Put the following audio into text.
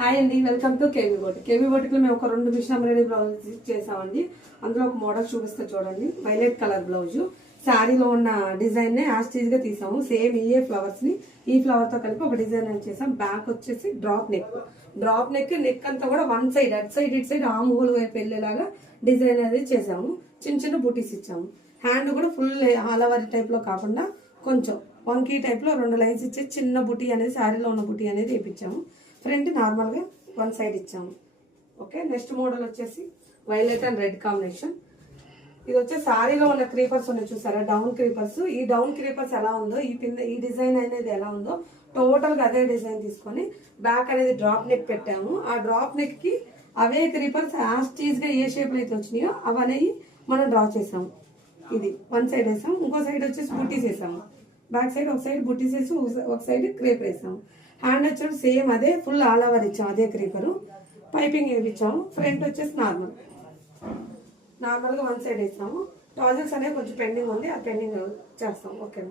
Hi అండి, welcome to KV boutique. KV boutique లో మేము ఒక 2 మిషన్ ఎంబ్రాయిడరీ బ్లౌజ్ చేసామండి. అందులో ఒక మోడల్ చూపిస్తే చూడండి. వైలెట్ కలర్ బ్లౌజ్ శారీలో ఉన్న డిజైన్ నే యాస్టీజ్ గా తీసాము. సేమ్ ఇయే ఫ్లవర్స్ ని ఈ ఫ్లవర్ తో కలిపి ఒక డిజైన్ అని చేసాం. బ్యాక్ వచ్చేసి డ్రాప్ నెక్ నెక్ అంతా కూడా one side at side it side arm hole వైపు వెళ్ళేలాగా డిజైన్ అనేది చేసాము. చిన్న చిన్న బూటీస్ ఇచ్చాము. హ్యాండ్ కూడా ఫుల్ ఆలవరి టైప్ లో కాకుండా కొంచెం వంకీ టైప్ లో 2 లైన్స్ ఇచ్చి చిన్న బుటీ అనేది శారీలో ఉన్న బుటీ అనేది వేయించాము. ఫ్రంట్ నార్మల్ గా వన్ సైడ్ ఇచ్చాము. ఓకే, నెక్స్ట్ మోడల్ వచ్చేసి వైలెట్ అండ్ రెడ్ కాంబినేషన్. ఇది వచ్చేసి సారీలో ఉన్న క్రీపర్స్ ఉన్నాయి చూసారా, డౌన్ క్రీపర్స్. ఈ డౌన్ క్రీపర్స్ ఎలా ఉందో ఈ డిజైన్ అనేది ఎలా ఉందో టోటల్ గా అదే డిజైన్ తీసుకొని బ్యాక్ అనేది డ్రాప్ నెక్ పెట్టాము. ఆ డ్రాప్ నెక్ కి అవే క్రీపర్స్ యాస్టీజ్ గా ఏ షేప్ లో అయితే వచ్చినాయో అవనేవి మనం డ్రా చేసాము. ఇది వన్ సైడ్ వేసాం, ఇంకో సైడ్ వచ్చేసి బుట్టీస్ వేసాము. బ్యాక్ సైడ్ ఒక సైడ్ బుట్టీస్ వేసి ఒక సైడ్ క్రేప్ వేసాము. హ్యాండ్ వచ్చేసి సేమ్ అదే ఫుల్ ఆల్ ఓవర్ ఇచ్చాము, అదే క్రీపరు. పైపింగ్ వేయించాము. ఫ్రంట్ వచ్చేసి నార్మల్ గా వన్ సైడ్ వేసాము. టాజల్స్ అనేవి కొంచెం పెండింగ్ ఉంది, ఆ పెండింగ్ చేస్తాం. ఓకేనా.